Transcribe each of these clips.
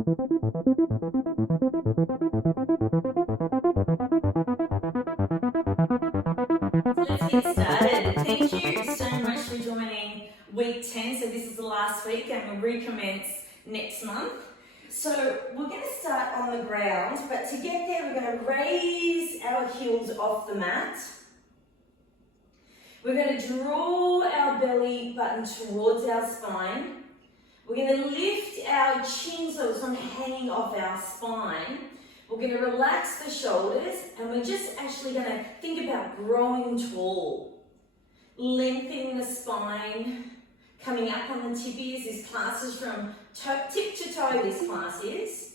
Let's get started. Thank you so much for joining week 10. So this is the last week and we'll recommence next month. So we're going to start on the ground, but to get there we're going to raise our heels off the mat. We're going to draw our belly button towards our spine. We're going to lift our chin so it's not hanging off our spine. We're going to relax the shoulders and we're just actually going to think about growing tall. Lengthening the spine, coming up on the tippies. This class is from tip to toe, this class is.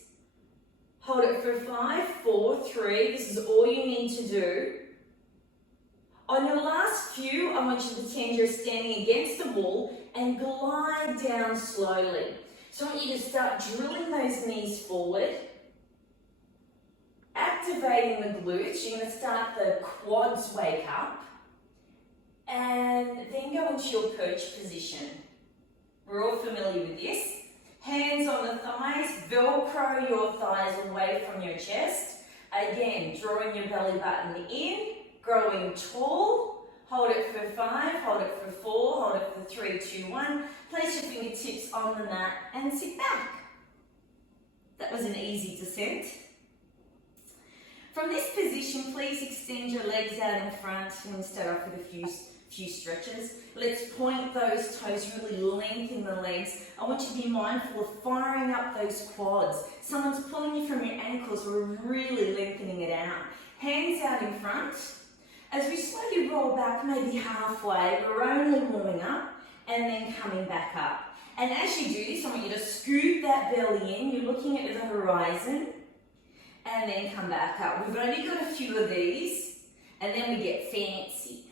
Hold it for 5, 4, 3. This is all you need to do. On your last few, I want you to pretend you're standing against the wall and glide down slowly. So I want you to start drilling those knees forward, activating the glutes. You're going to start the quads wake up, and then go into your perch position. We're all familiar with this. Hands on the thighs, velcro your thighs away from your chest. Again, drawing your belly button in. Growing tall, hold it for 5, hold it for 4, hold it for 3, 2, 1. Place your fingertips on the mat and sit back. That was an easy descent. From this position, please extend your legs out in front. I'm going to start off with a few stretches. Let's point those toes, really lengthen the legs. I want you to be mindful of firing up those quads. Someone's pulling you from your ankles, we're really lengthening it out. Hands out in front. As we slowly roll back, maybe halfway, we're only warming up and then coming back up. And as you do this, I want you to scoop that belly in. You're looking at the horizon and then come back up. We've only got a few of these and then we get fancy.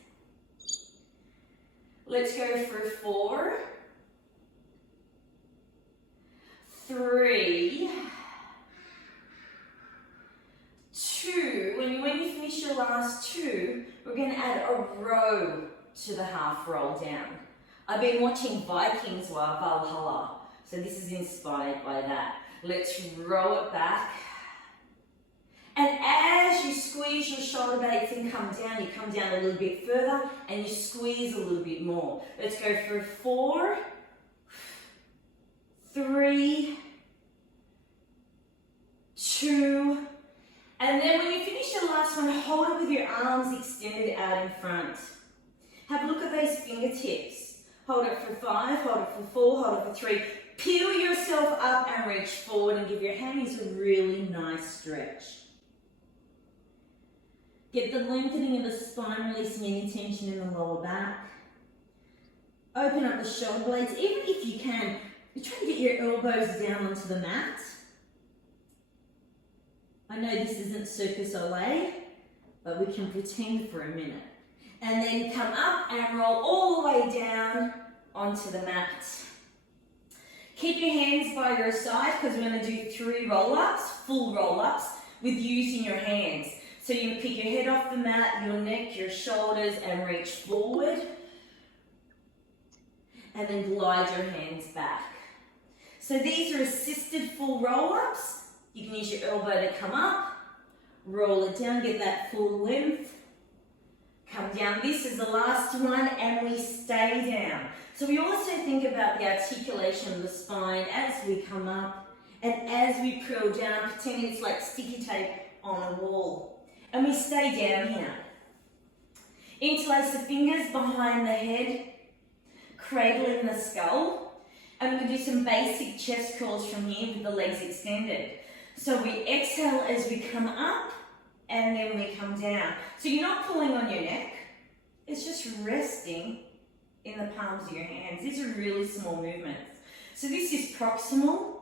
Let's go for 4, 3, 2, when you finish your last 2, we're going to add a row to the half roll down. I've been watching Vikings while Valhalla, so this is inspired by that. Let's row it back. And as you squeeze your shoulder blades and come down, you come down a little bit further and you squeeze a little bit more. Let's go for 4, 3, 2, and then when you finish your last one, hold it with your arms extended out in front. Have a look at those fingertips. Hold it for 5, hold it for 4, hold it for 3. Peel yourself up and reach forward and give your hammies a really nice stretch. Get the lengthening of the spine, releasing any tension in the lower back. Open up the shoulder blades, even if you can. Try to get your elbows down onto the mat. I know this isn't Circus Olay, but we can pretend for a minute. And then come up and roll all the way down onto the mat. Keep your hands by your side because we're going to do 3 roll-ups, full roll-ups, with using your hands. So you're going to pick your head off the mat, your neck, your shoulders, and reach forward. And then glide your hands back. So these are assisted full roll-ups. You can use your elbow to come up, roll it down, get that full length, come down. This is the last one and we stay down. So we also think about the articulation of the spine as we come up and as we peel down, pretending it's like sticky tape on a wall. And we stay down here. Interlace the fingers behind the head, cradling the skull. And we're going to do some basic chest curls from here with the legs extended. So we exhale as we come up and then we come down. So you're not pulling on your neck, it's just resting in the palms of your hands. These are really small movements. So this is proximal,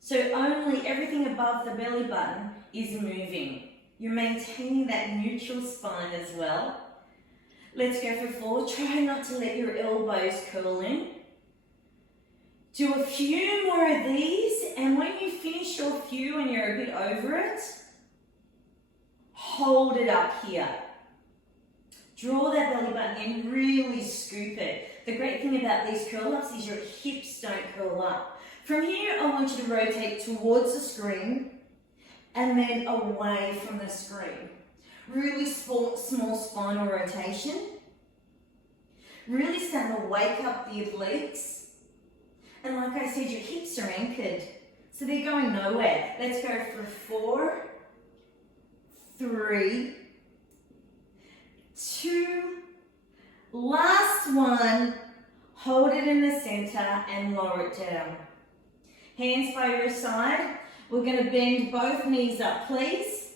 so only everything above the belly button is moving. You're maintaining that neutral spine as well. Let's go for 4. Try not to let your elbows curl in. Do a few more of these, and when you finish your few and you're a bit over it, hold it up here. Draw that belly button in, really scoop it. The great thing about these curl ups is your hips don't curl up. From here, I want you to rotate towards the screen and then away from the screen. Really small spinal rotation. Really starting to wake up the obliques. And like I said, your hips are anchored, so they're going nowhere. Let's go for 4, 3, 2, last one. Hold it in the center and lower it down. Hands by your side. We're going to bend both knees up, please.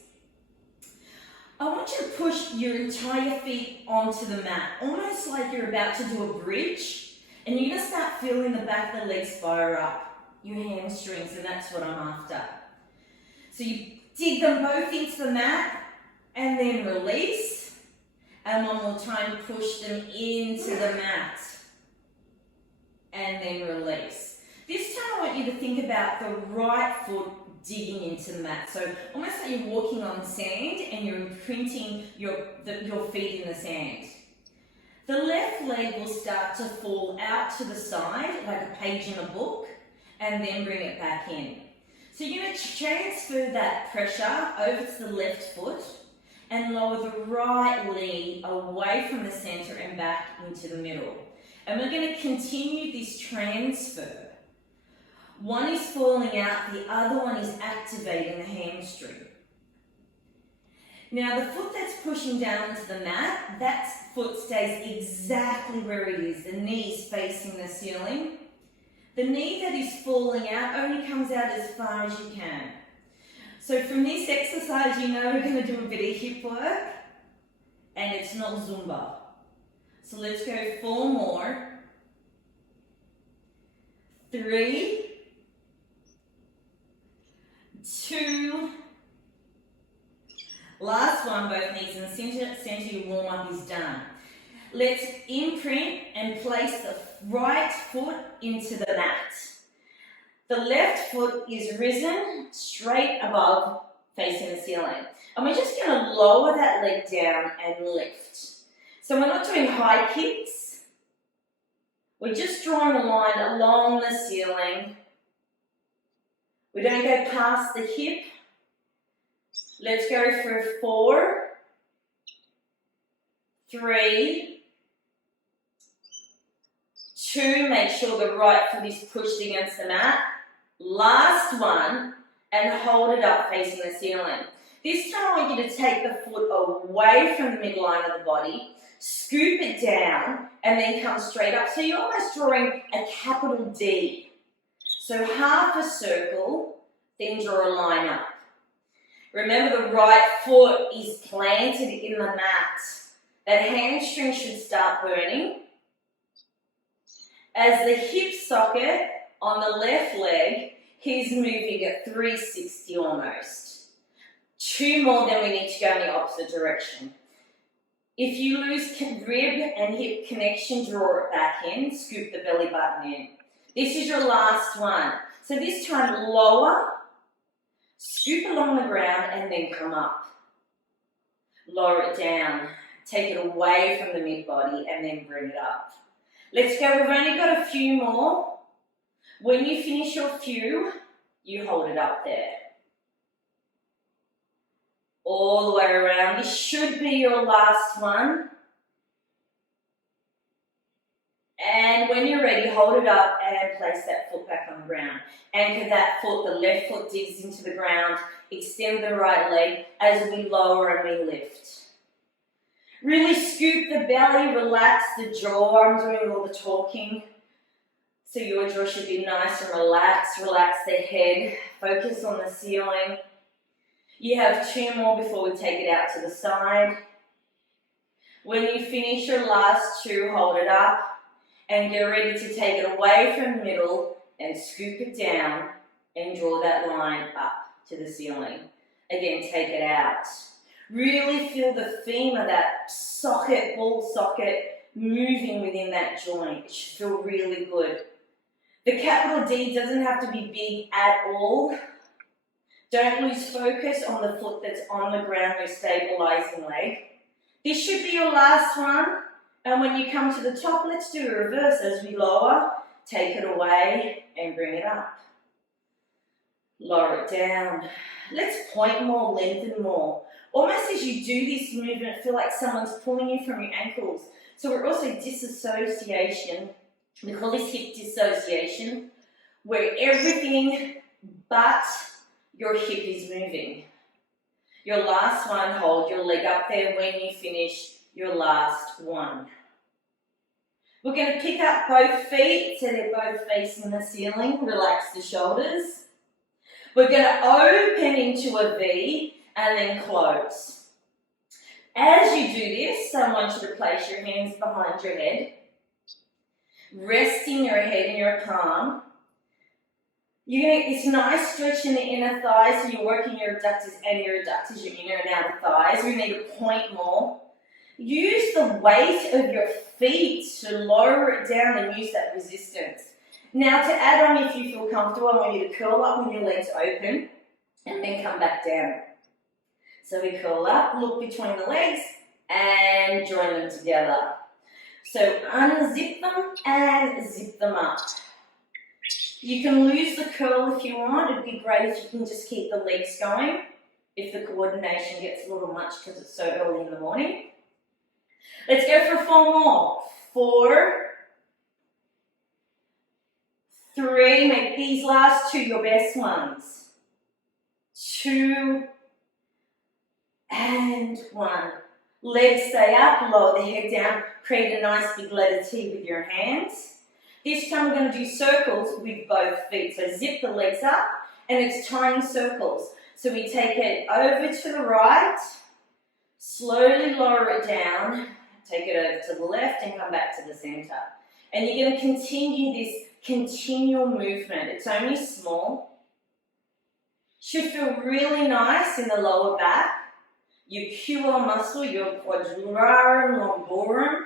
I want you to push your entire feet onto the mat, almost like you're about to do a bridge, and you're going to start feeling the back of the legs fire up, your hamstrings, and that's what I'm after. So you dig them both into the mat, and then release, and one more time push them into the mat, and then release. This time I want you to think about the right foot digging into the mat. So almost like you're walking on sand and you're imprinting your feet in the sand. The left leg will start to fall out to the side like a page in a book and then bring it back in. So you're going to transfer that pressure over to the left foot and lower the right knee away from the center and back into the middle. And we're going to continue this transfer. One is falling out, the other one is activating the hamstring. Now the foot that's pushing down into the mat, that foot stays exactly where it is. The knee is facing the ceiling. The knee that is falling out only comes out as far as you can. So from this exercise, you know we're going to do a bit of hip work, and it's not Zumba. So let's go 4 more. 3, 2, last one, both knees in the center, your warm-up is done. Let's imprint and place the right foot into the mat. The left foot is risen straight above, facing the ceiling. And we're just going to lower that leg down and lift. So we're not doing high kicks. We're just drawing a line along the ceiling. We don't go past the hip. Let's go for 4, 3, 2. Make sure the right foot is pushed against the mat. Last one, and hold it up facing the ceiling. This time I want you to take the foot away from the midline of the body, scoop it down, and then come straight up. So you're almost drawing a capital D. So half a circle, then draw a line up. Remember, the right foot is planted in the mat. That hamstring should start burning. As the hip socket on the left leg, he's moving at 360 almost. 2 more, then we need to go in the opposite direction. If you lose rib and hip connection, draw it back in, scoop the belly button in. This is your last one. So this time lower, scoop along the ground and then come up. Lower it down, take it away from the mid-body and then bring it up. Let's go, we've only got a few more. When you finish your few, you hold it up there. All the way around. This should be your last one. And when you're ready, hold it up and place that foot back on the ground. Anchor that foot, the left foot digs into the ground. Extend the right leg as we lower and we lift. Really scoop the belly, relax the jaw. I'm doing all the talking. So your jaw should be nice and relaxed. Relax the head. Focus on the ceiling. You have 2 more before we take it out to the side. When you finish your last 2, hold it up and get ready to take it away from the middle and scoop it down and draw that line up to the ceiling. Again, take it out. Really feel the femur, that socket, ball socket, moving within that joint. It should feel really good. The capital D doesn't have to be big at all. Don't lose focus on the foot that's on the ground, your stabilizing leg. This should be your last one. And when you come to the top, let's do a reverse as we lower. take it away and bring it up. Lower it down. Let's point more, lengthen more. Almost as you do this movement, feel like someone's pulling you from your ankles. So we're also disassociation. We call this hip dissociation, where everything but your hip is moving. Your last one, hold your leg up there when you finish your last one. We're going to pick up both feet so they're both facing the ceiling. Relax the shoulders. We're going to open into a V and then close. As you do this, I want you to place your hands behind your head, resting your head in your palm. You're going to get this nice stretch in the inner thighs, so you're working your abductors and your adductors, your inner and outer thighs. We need to point more. Use the weight of your feet to lower it down and use that resistance. Now to add on, if you feel comfortable, I want you to curl up with your legs open and then come back down. So we curl up, look between the legs and join them together. So unzip them and zip them up. You can lose the curl if you want. It'd be great if you can just keep the legs going if the coordination gets a little much because it's so early in the morning. Let's go for 4 more. 4, 3, make these last 2 your best ones. 2 and 1. Legs stay up, lower the head down, create a nice big letter T with your hands. This time we're going to do circles with both feet. So zip the legs up and it's tiny circles. So we take it over to the right, slowly lower it down, take it over to the left and come back to the center. And you're going to continue this continual movement. It's only small. Should feel really nice in the lower back. Your QL muscle, your quadrarum lumborum,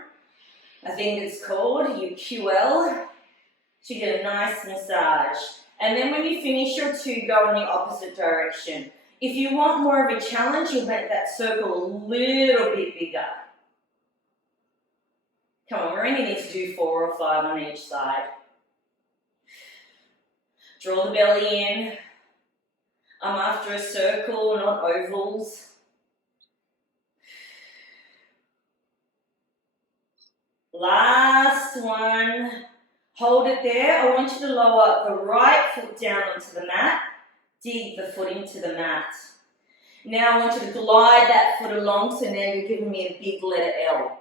I think it's called, your QL. So you get a nice massage. And then when you finish your 2, go in the opposite direction. If you want more of a challenge, you'll make that circle a little bit bigger. Come on, we only need to do 4 or 5 on each side. Draw the belly in. I'm after a circle, not ovals. Last one. Hold it there. I want you to lower the right foot down onto the mat. Dig the foot into the mat. Now I want you to glide that foot along, so now you're giving me a big letter L.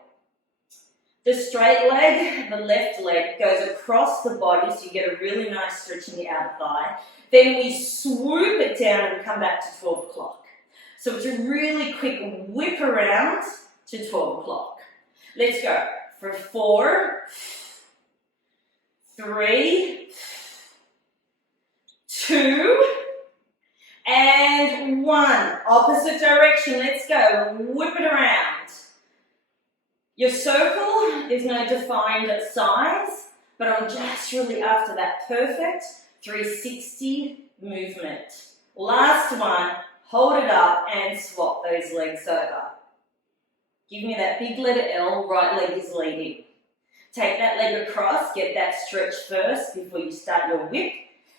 The straight leg, the left leg, goes across the body, so you get a really nice stretch in the outer thigh. Then we swoop it down and come back to 12 o'clock. So it's a really quick whip around to 12 o'clock. Let's go for 4, 3, 2, and 1. Opposite direction, let's go. Whip it around. Your circle is no defined size, but I'm just really after that perfect 360 movement. Last one, hold it up and swap those legs over. Give me that big letter L, right leg is leading. Take that leg across, get that stretch first before you start your whip.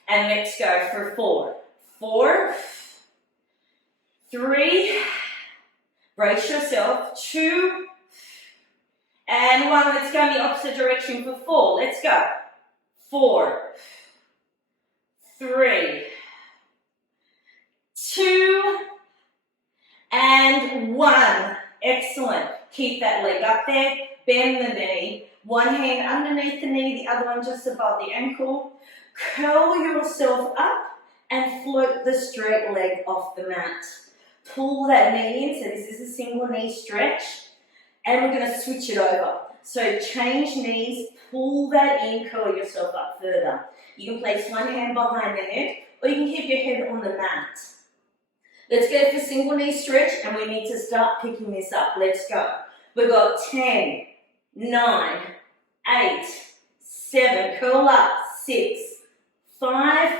And let's go for 4. 4, 3, brace yourself, 2, and 1. Let's go in the opposite direction for 4. Let's go. 4, 3, 2, and 1. Excellent. Keep that leg up there. Bend the knee. One hand underneath the knee, the other one just above the ankle. Curl yourself up and float the straight leg off the mat. Pull that knee in. So this is a single knee stretch. And we're going to switch it over. So change knees, pull that in, curl yourself up further. You can place one hand behind the head, or you can keep your head on the mat. Let's go for single knee stretch, and we need to start picking this up. Let's go. We've got 10, 9, 8, 7, curl up, 6, 5,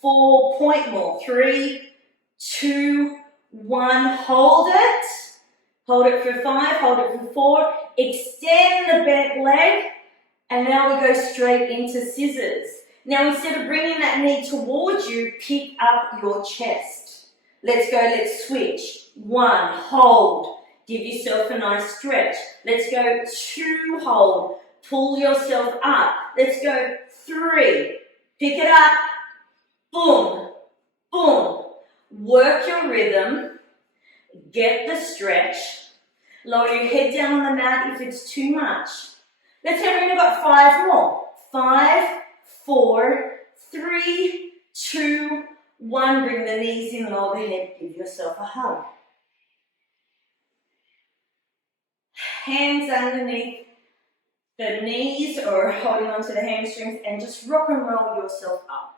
4, point more, 3, 2, 1, hold it. Hold it for 5, hold it for 4, extend the bent leg, And now we go straight into scissors. Now instead of bringing that knee towards you, pick up your chest. Let's go, let's switch. 1, hold. Give yourself a nice stretch. Let's go 2, hold. Pull yourself up. Let's go 3. Pick it up. Boom, boom. Work your rhythm. Get the stretch. Lower your head down on the mat if it's too much. Let's have we've got 5 more. 5, 4, 3, 2, 1. Bring the knees in, lower the head. Give yourself a hug. Hands underneath the knees or holding onto the hamstrings and just rock and roll yourself up.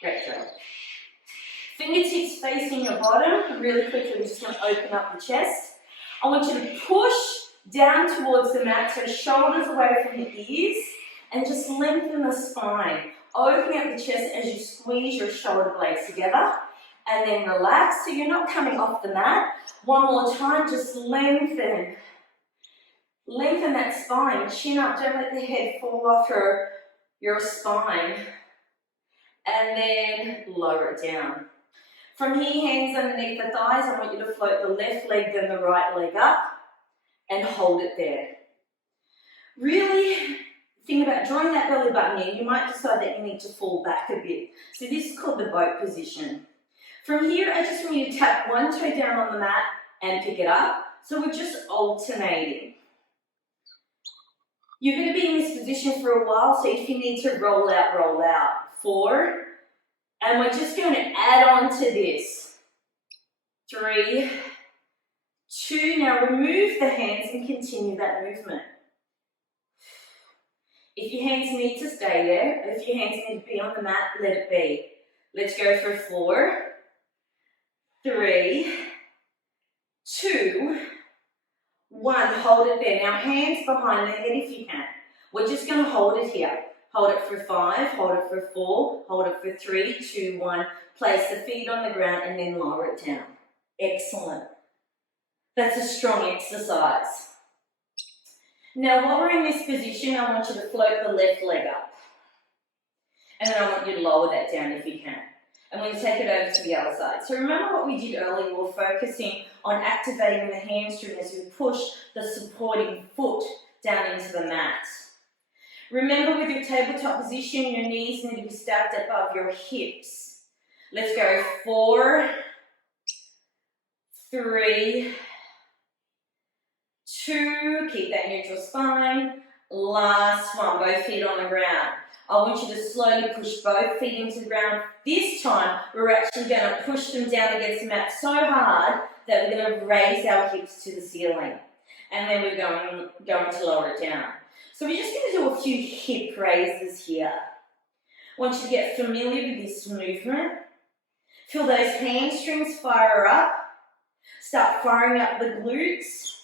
Great job. Fingertips facing your bottom. Really quickly, we're just going to open up the chest. I want you to push down towards the mat, so shoulders away from the ears, and just lengthen the spine. Opening up the chest as you squeeze your shoulder blades together, and then relax, so you're not coming off the mat. One more time, just lengthen. Lengthen that spine, chin up, don't let the head fall off your spine. And then lower it down. From here, hands underneath the thighs, I want you to float the left leg, then the right leg up, and hold it there. Really think about drawing that belly button in. You might decide that you need to fall back a bit. So this is called the boat position. From here, I just want you to tap one toe down on the mat and pick it up. So we're just alternating. You're going to be in this position for a while, so if you need to roll out, roll out. 4, and we're just going to add on to this. 3, 2, now remove the hands and continue that movement. If your hands need to stay there, if your hands need to be on the mat, let it be. Let's go for 4, 3, 2, 1. Hold it there. Now hands behind the head if you can. We're just going to hold it here. Hold it for 5, hold it for 4, hold it for 3, 2, 1. Place the feet on the ground and then lower it down. Excellent. That's a strong exercise. Now while we're in this position, I want you to float the left leg up. And then I want you to lower that down if you can. And we're going to take it over to the other side. So remember what we did earlier, we were focusing on activating the hamstring as we push the supporting foot down into the mat. Remember with your tabletop position, your knees need to be stacked above your hips. Let's go 4, 3, 2, keep that neutral spine. Last one, both feet on the ground. I want you to slowly push both feet into the ground. This time, we're actually going to push them down against the mat so hard that we're going to raise our hips to the ceiling. And then we're going to lower it down. So we're just going to do a few hip raises here. I want you to get familiar with this movement. Feel those hamstrings fire up. Start firing up the glutes.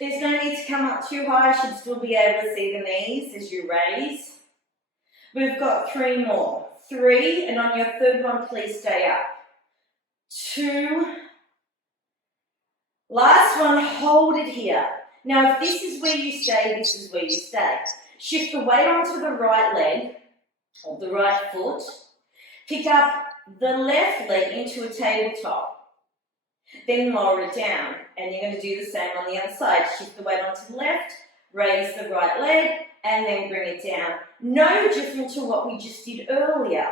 There's no need to come up too high. You should still be able to see the knees as you raise. We've got 3 more. 3, and on your third one, please stay up. 2. Last one, hold it here. Now, if this is where you stay, this is where you stay. Shift the weight onto the right leg, or the right foot. Pick up the left leg into a tabletop. Then lower it down. And you're going to do the same on the other side. Shift the weight onto the left, raise the right leg, and then bring it down. No different to what we just did earlier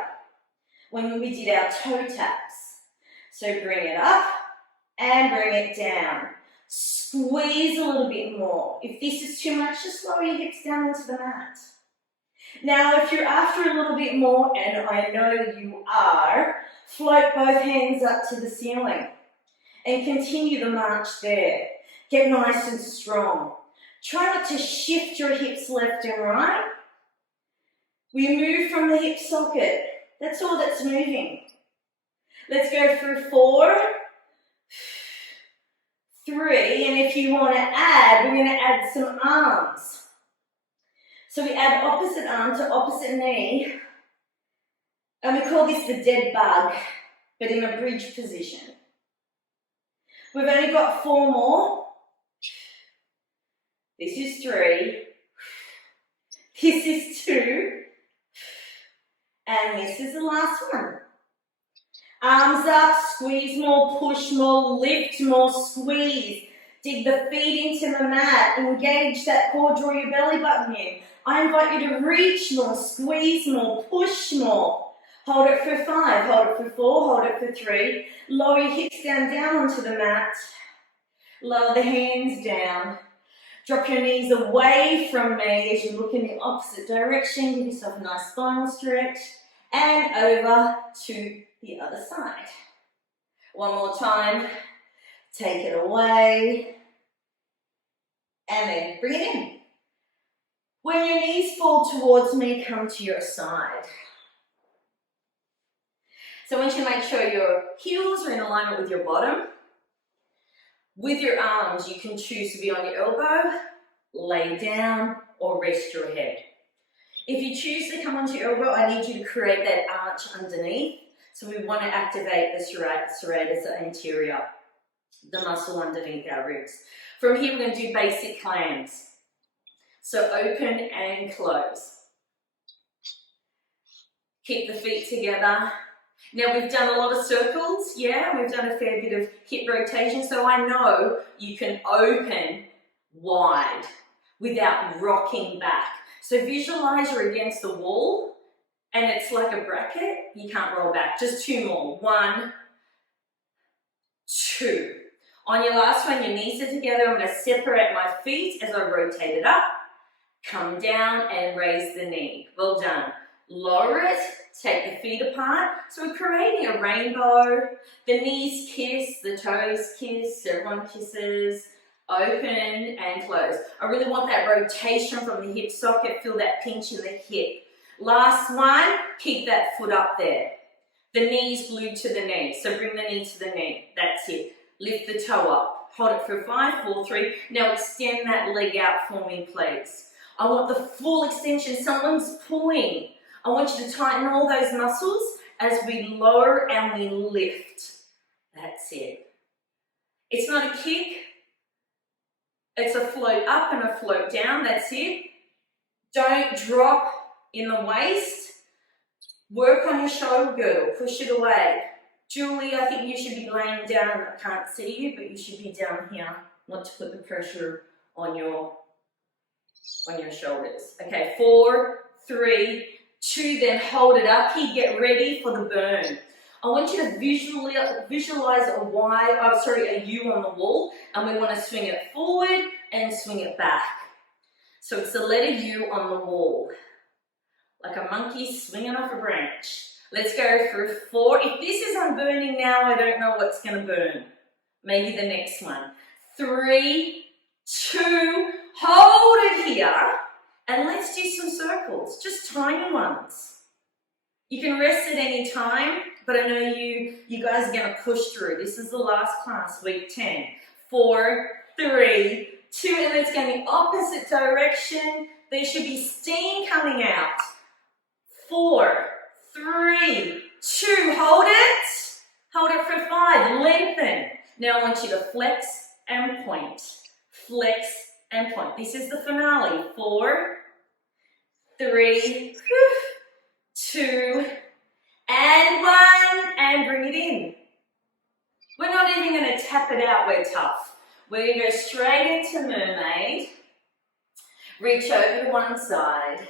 when we did our toe taps. So bring it up and bring it down. Squeeze a little bit more. If this is too much, just lower your hips down into the mat. Now, if you're after a little bit more, and I know you are, float both hands up to the ceiling and continue the march there. Get nice and strong. Try not to shift your hips left and right. We move from the hip socket. That's all that's moving. Let's go for 4, 3, and if you want to add, we're going to add some arms. So we add opposite arm to opposite knee, and we call this the dead bug, but in a bridge position. We've only got 4 more. This is 3, This is 2. And this is the last one. Arms up, squeeze more, push more, lift more, squeeze. Dig the feet into the mat, engage that core, draw your belly button in. I invite you to reach more, squeeze more, push more. Hold it for 5, hold it for 4, hold it for 3. Lower your hips down onto the mat. Lower the hands down. Drop your knees away from me as you look in the opposite direction. Give yourself a nice spinal stretch. And over to the other side. One more time. Take it away. And then bring it in. When your knees fall towards me, come to your side. So I want you to make sure your heels are in alignment with your bottom. With your arms, you can choose to be on your elbow, lay down, or rest your head. If you choose to come onto your elbow, I need you to create that arch underneath. So we want to activate the serratus anterior, the muscle underneath our ribs. From here, we're going to do basic clams. So open and close. Keep the feet together. Now we've done a lot of circles, yeah, we've done a fair bit of hip rotation, so I know you can open wide without rocking back. So visualize you're against the wall and it's like a bracket, you can't roll back. Just 2 more. 1, 2. On your last one, your knees are together. I'm going to separate my feet as I rotate it up. Come down and raise the knee. Well done. Lower it, take the feet apart. So we're creating a rainbow. The knees kiss, the toes kiss, everyone kisses. Open and close. I really want that rotation from the hip socket. Feel that pinch in the hip. Last one, keep that foot up there. The knee's glued to the knee. So bring the knee to the knee. That's it. Lift the toe up. Hold it for 5, 4, 3. Now extend that leg out for me, please. I want the full extension. Someone's pulling. I want you to tighten all those muscles as we lower and we lift. That's it. It's not a kick. It's a float up and a float down. That's it. Don't drop in the waist. Work on your shoulder girdle. Push it away. Julie, I think you should be laying down. I can't see you, but you should be down here. Not to put the pressure on your shoulders. Okay, 4, 3, 2, then hold it up here. Get ready for the burn. I want you to visualize a U on the wall, and we want to swing it forward and swing it back. So it's the letter U on the wall, like a monkey swinging off a branch. Let's go for 4. If this isn't burning now, I don't know what's going to burn. Maybe the next one. 3, 2, hold it here, and let's do some circles, just tiny ones. You can rest at any time, but I know you guys are going to push through. This is the last class, week 10. 4, 3, 2, and it's going the opposite direction. There should be steam coming out. 4, 3, 2, hold it. Hold it for 5, lengthen. Now I want you to flex and point. Flex and point. This is the finale. 4, 3, 2, and 1, and bring it in. We're not even going to tap it out, we're tough. We're going to go straight into mermaid. Reach over to one side.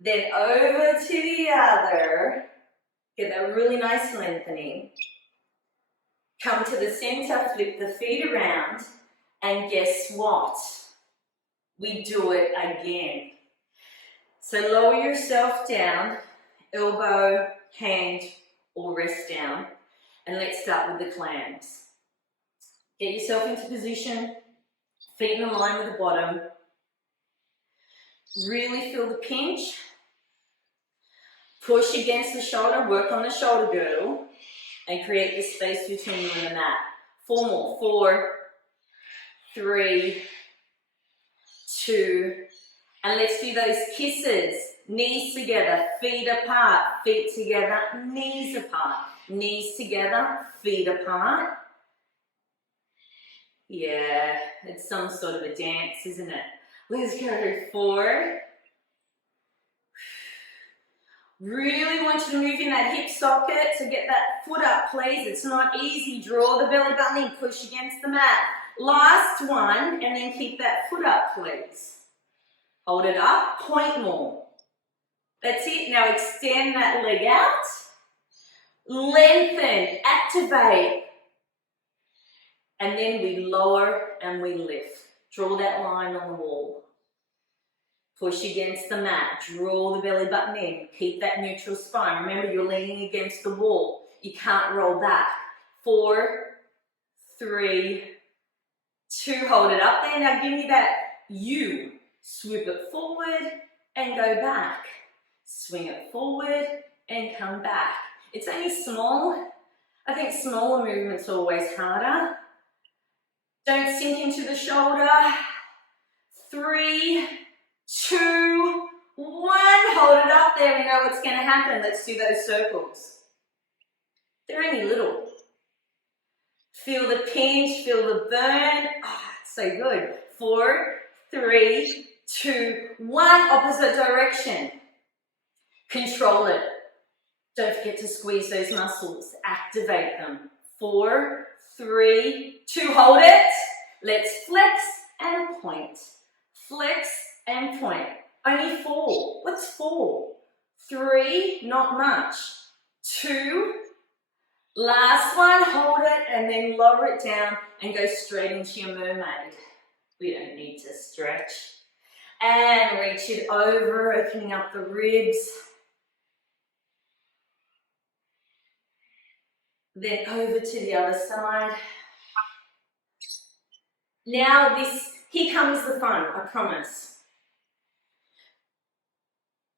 Then over to the other. Get that really nice lengthening. Come to the center, flip the feet around, and guess what? We do it again. So lower yourself down, elbow, hand, or rest down, and let's start with the clams. Get yourself into position, feet in line with the bottom. Really feel the pinch. Push against the shoulder, work on the shoulder girdle, and create the space between you and the mat. 4 more. 4, 3, 2, and let's do those kisses. Knees together, feet apart, feet together, knees apart. Knees together, feet apart. Yeah, it's some sort of a dance, isn't it? Let's go. 4. Really want you to move in that hip socket, so get that foot up, please. It's not easy. Draw the belly button in, push against the mat. Last one, and then keep that foot up, please. Hold it up, point more. That's it. Now extend that leg out. Lengthen, activate. And then we lower and we lift. Draw that line on the wall. Push against the mat. Draw the belly button in. Keep that neutral spine. Remember, you're leaning against the wall. You can't roll back. 4, 3, 2. Hold it up there. Now give me that U. Swoop it forward and go back. Swing it forward and come back. It's only small. I think smaller movements are always harder. Don't sink into the shoulder. 3, 2, 1. Hold it up there. We know what's going to happen. Let's do those circles. They're only little. Feel the pinch, feel the burn. Oh, it's so good. 4, 3, 2, 1. Opposite direction. Control it. Don't forget to squeeze those muscles. Activate them. 4, 3, 2. Hold it. Let's flex and point. Flex and point. Only 4. What's 4? 3, not much. 2. Last one, hold it and then lower it down and go straight into your mermaid. We don't need to stretch. And reach it over, opening up the ribs. Then over to the other side. Now here comes the fun, I promise.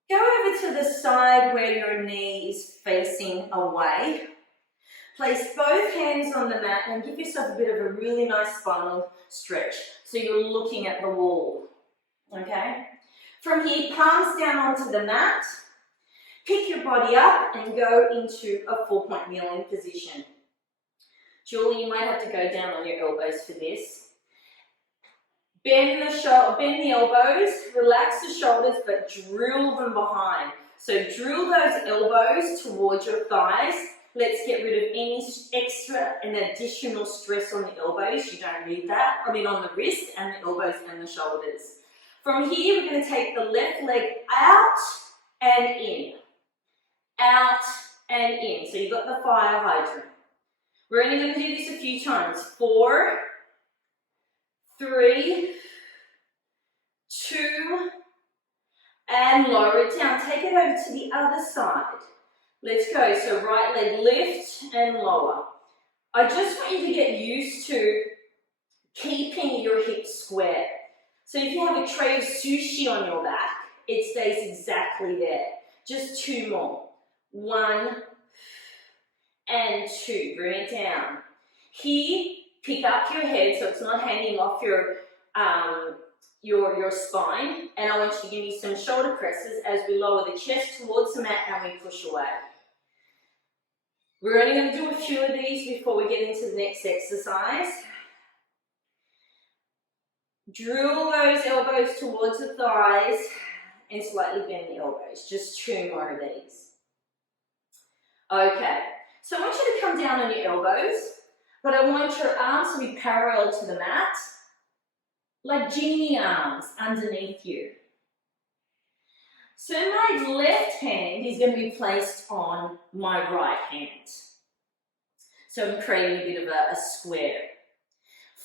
Go over to the side where your knee is facing away. Place both hands on the mat and give yourself a bit of a really nice spinal stretch. So you're looking at the wall, okay? From here, palms down onto the mat. Pick your body up and go into a 4-point kneeling position. Julie, you might have to go down on your elbows for this. Bend the elbows, relax the shoulders, but drill them behind. So drill those elbows towards your thighs. Let's get rid of any extra and additional stress on the elbows. You don't need that. I mean on the wrist and the elbows and the shoulders. From here, we're going to take the left leg out and in. Out and in. So you've got the fire hydrant. We're only going to do this a few times. 4, 3, 2, and lower it down. Take it over to the other side. Let's go. So right leg lift and lower. I just want you to get used to keeping your hips square. So if you have a tray of sushi on your back, it stays exactly there. Just 2 more. 1 and 2. Bring it down. Here, pick up your head so it's not hanging off your spine. And I want you to give me some shoulder presses as we lower the chest towards the mat and we push away. We're only going to do a few of these before we get into the next exercise. Drill those elbows towards the thighs and slightly bend the elbows. Just 2 more of these. Okay, so I want you to come down on your elbows, but I want your arms to be parallel to the mat, like genie arms underneath you. So my left hand is going to be placed on my right hand. So I'm creating a bit of a square.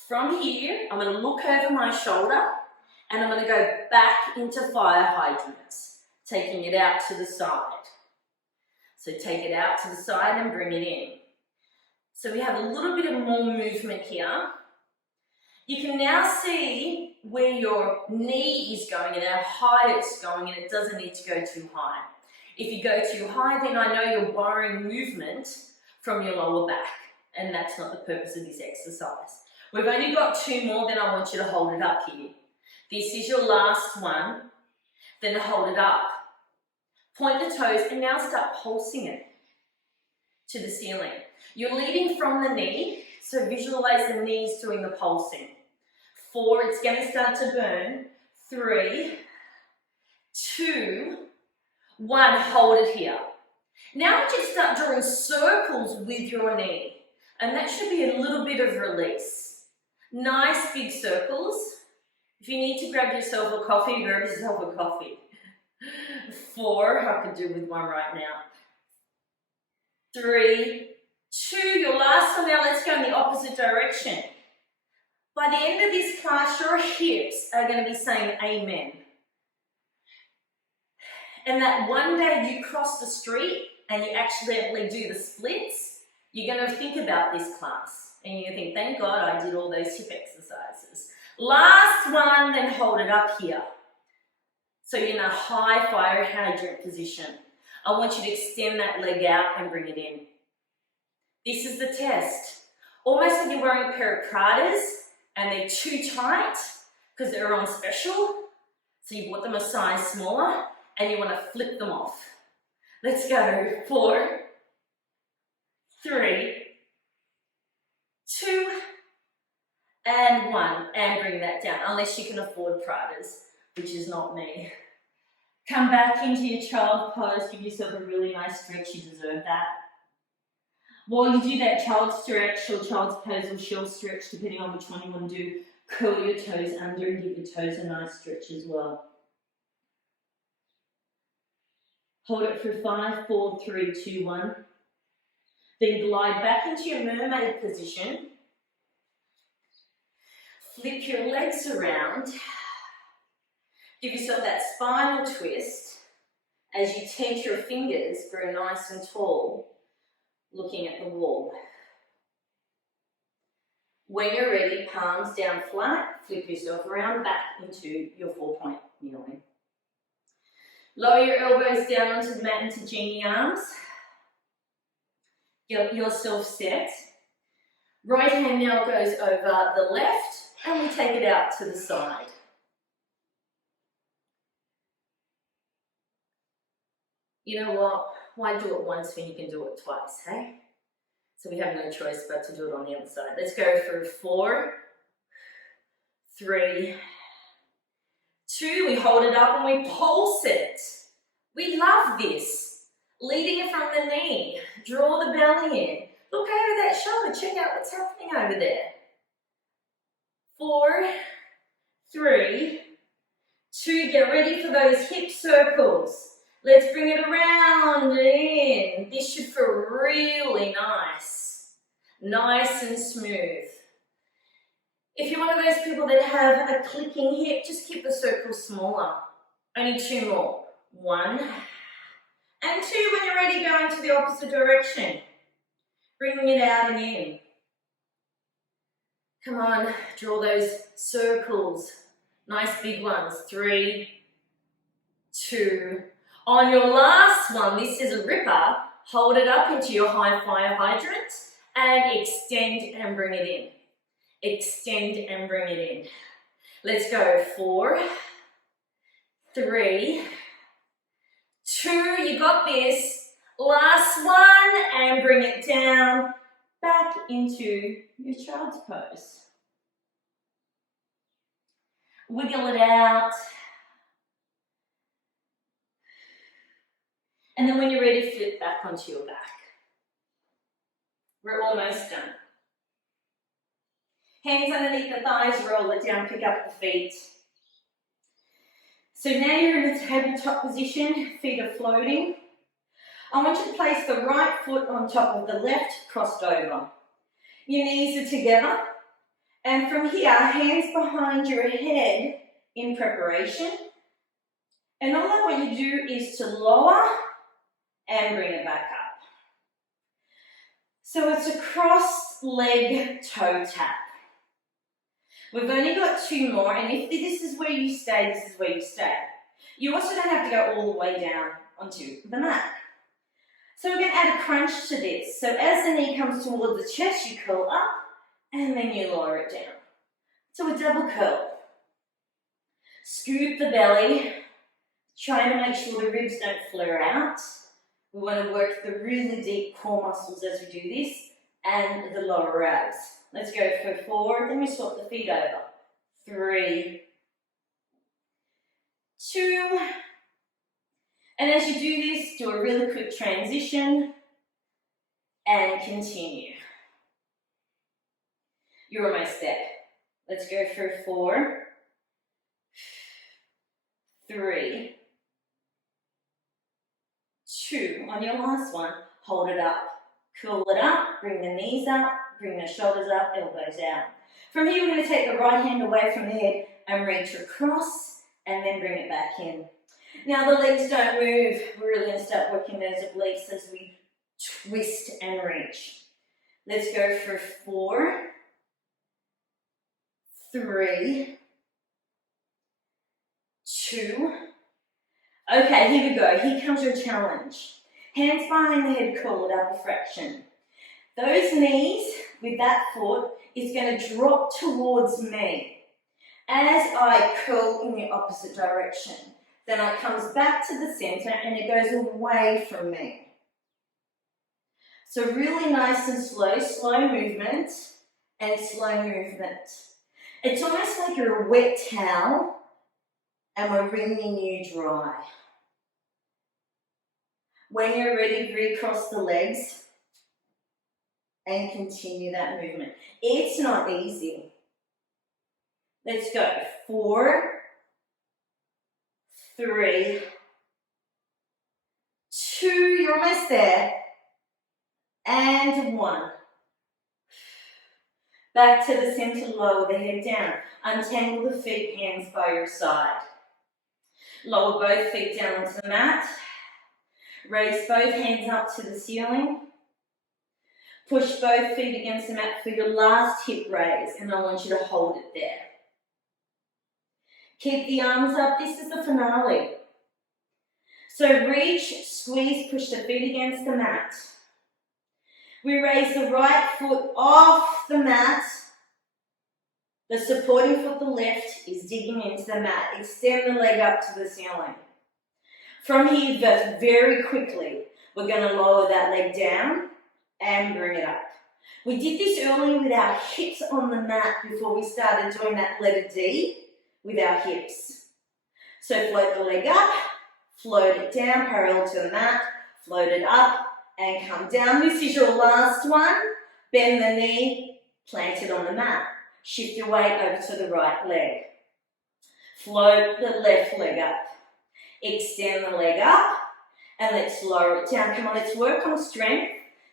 From here, I'm going to look over my shoulder and I'm going to go back into fire hydrants, taking it out to the side. So take it out to the side and bring it in. So we have a little bit of more movement here. You can now see where your knee is going and how high it's going, and it doesn't need to go too high. If you go too high, then I know you're borrowing movement from your lower back, and that's not the purpose of this exercise. We've only got 2 more, then I want you to hold it up here. This is your last one, then hold it up. Point the toes and now start pulsing it to the ceiling. You're leading from the knee, so visualize the knees doing the pulsing. 4, it's going to start to burn. 3, 2, 1. Hold it here. Now I want you to start drawing circles with your knee. And that should be a little bit of release. Nice big circles. If you need to grab yourself a coffee, grab yourself a coffee. 4, I could do with one right now. 3, 2, your last one. Now let's go in the opposite direction. By the end of this class, your hips are going to be saying amen. And that one day you cross the street and you accidentally do the splits, you're going to think about this class. And you're going to think, thank God I did all those hip exercises. Last one, then hold it up here. So you're in a high fire hydrant position. I want you to extend that leg out and bring it in. This is the test. Almost like you're wearing a pair of Pradas and they're too tight because they're on special. So you bought them a size smaller and you want to flip them off. Let's go. 4, 3, 2, and 1. And bring that down, unless you can afford Pradas, which is not me. Come back into your child pose. Give yourself a really nice stretch. You deserve that. While you do that child stretch or child's pose or shell stretch, depending on which one you want to do, curl your toes under and give your toes a nice stretch as well. Hold it for 5, 4, 3, 2, 1. Then glide back into your mermaid position. Flip your legs around. Give yourself that spinal twist as you tent your fingers, grow nice and tall, looking at the wall. When you're ready, palms down flat, flip yourself around back into your 4-point kneeling. Lower your elbows down onto the mat into genie arms. Get yourself set. Right hand now goes over the left and we take it out to the side. You know what? Why do it once when you can do it twice, hey? So we have no choice but to do it on the other side. Let's go for 4, 3, 2. We hold it up and we pulse it. We love this. Leading it from the knee. Draw the belly in. Look over that shoulder. Check out what's happening over there. 4, 3, 2. Get ready for those hip circles. Let's bring it around and in. This should feel really nice. Nice and smooth. If you're one of those people that have a clicking hip, just keep the circle smaller. Only 2 more. 1 and 2. When you're ready, go into the opposite direction. Bringing it out and in. Come on, draw those circles. Nice big ones. 3, 2. On your last one, this is a ripper. Hold it up into your high fire hydrant and extend and bring it in. Extend and bring it in. Let's go. 4, 3, 2. You got this. Last one and bring it down back into your child's pose. Wiggle it out. And then when you're ready, flip back onto your back. We're almost done. Hands underneath the thighs, roll it down, pick up the feet. So now you're in a tabletop position, feet are floating. I want you to place the right foot on top of the left, crossed over. Your knees are together. And from here, hands behind your head in preparation. And all I want you to do is to lower and bring it back up. So it's a cross leg toe tap. We've only got 2 more, and if this is where you stay, this is where you stay. You also don't have to go all the way down onto the mat. So we're going to add a crunch to this. So as the knee comes towards the chest, you curl up, and then you lower it down. So a double curl. Scoop the belly. Try to make sure the ribs don't flare out. We want to work the really deep core muscles as we do this, and the lower abs. Let's go for 4, then we swap the feet over. 3, 2. And as you do this, do a really quick transition and continue. You're almost there. Let's go for 4, 3, 2. On your last one, hold it up. Curl it up, bring the knees up, bring the shoulders up, elbows out. From here, we're going to take the right hand away from the head and reach across, and then bring it back in. Now the legs don't move. We're really going to start working those obliques as we twist and reach. Let's go for 4, 3, 2. Okay, here we go. Here comes your challenge. Hands behind the head, curl it up a fraction. Those knees with that foot is going to drop towards me as I curl in the opposite direction. Then it comes back to the center and it goes away from me. So really nice and slow movement and slow movement. It's almost like you're a wet towel and we're wringing you dry. When you're ready, recross the legs and continue that movement. It's not easy. Let's go. 4, 3, 2, you're almost there, and 1. Back to the center, lower the head down. Untangle the feet, hands by your side. Lower both feet down onto the mat. Raise both hands up to the ceiling. Push both feet against the mat for your last hip raise, and I want you to hold it there. Keep the arms up. This is the finale. So reach, squeeze, push the feet against the mat. We raise the right foot off the mat. The supporting foot, the left, is digging into the mat. Extend the leg up to the ceiling. From here, very quickly, we're going to lower that leg down and bring it up. We did this earlier with our hips on the mat before we started doing that letter D with our hips. So float the leg up, float it down parallel to the mat, float it up and come down. This is your last one. Bend the knee, plant it on the mat. Shift your weight over to the right leg. Float the left leg up. Extend the leg up and let's lower it down. Come on, let's work on strength.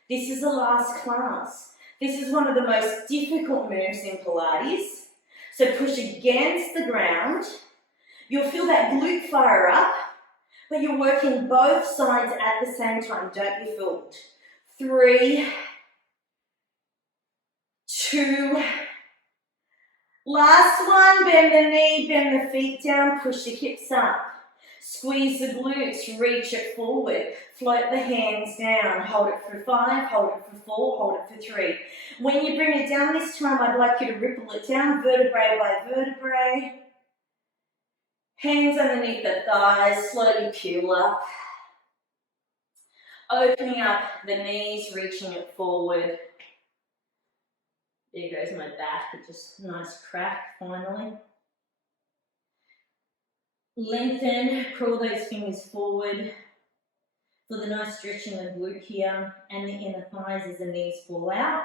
This is the last class. This is one of the most difficult moves in Pilates. So push against the ground. You'll feel that glute fire up, but you're working both sides at the same time. Don't be fooled. 3, 2, last one. Bend the knee, bend the feet down, push the hips up. Squeeze the glutes, reach it forward. Float the hands down. Hold it for 5, hold it for 4, hold it for 3. When you bring it down this time, I'd like you to ripple it down, vertebrae by vertebrae. Hands underneath the thighs, slowly peel up. Opening up the knees, reaching it forward. There goes my back, just a nice crack finally. Lengthen, curl those fingers forward for the nice stretching of the glute here and the inner thighs as the knees fall out.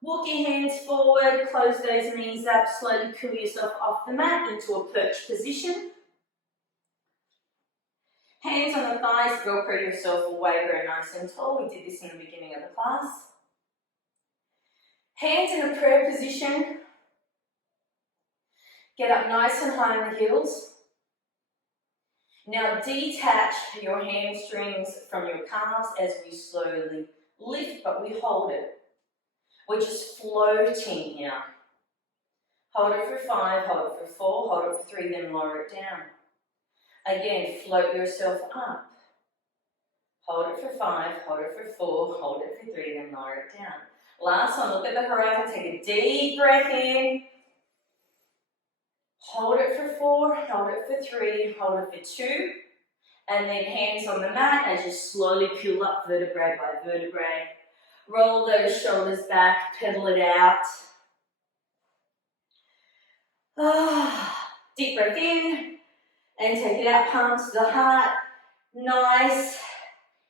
Walk your hands forward, close those knees up, slowly pull yourself off the mat into a perch position. Hands on the thighs, velcro yourself away very nice and tall. We did this in the beginning of the class. Hands in a prayer position. Get up nice and high on the heels. Now detach your hamstrings from your calves as we slowly lift, but we hold it. We're just floating here. Hold it for 5, hold it for 4, hold it for 3, then lower it down. Again, float yourself up. Hold it for 5, hold it for 4, hold it for 3, then lower it down. Last one, look at the horizon, take a deep breath in. Hold it for 4, hold it for 3, hold it for 2, and then hands on the mat as you slowly peel up vertebrae by vertebrae. Roll those shoulders back, pedal it out. Deep breath in and take it out, palms to the heart. Nice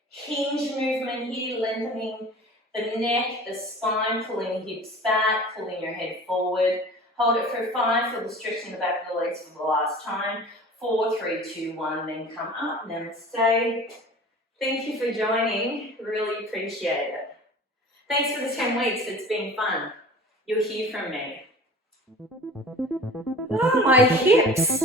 hinge movement here, lengthening the neck, the spine, pulling the hips back, pulling your head forward. Hold it for 5, feel the stretch in the back of the legs for the last time. 4, 3, 2, 1, then come up, namaste. Thank you for joining, really appreciate it. Thanks for the 10 weeks, it's been fun. You'll hear from me. Oh, my hips!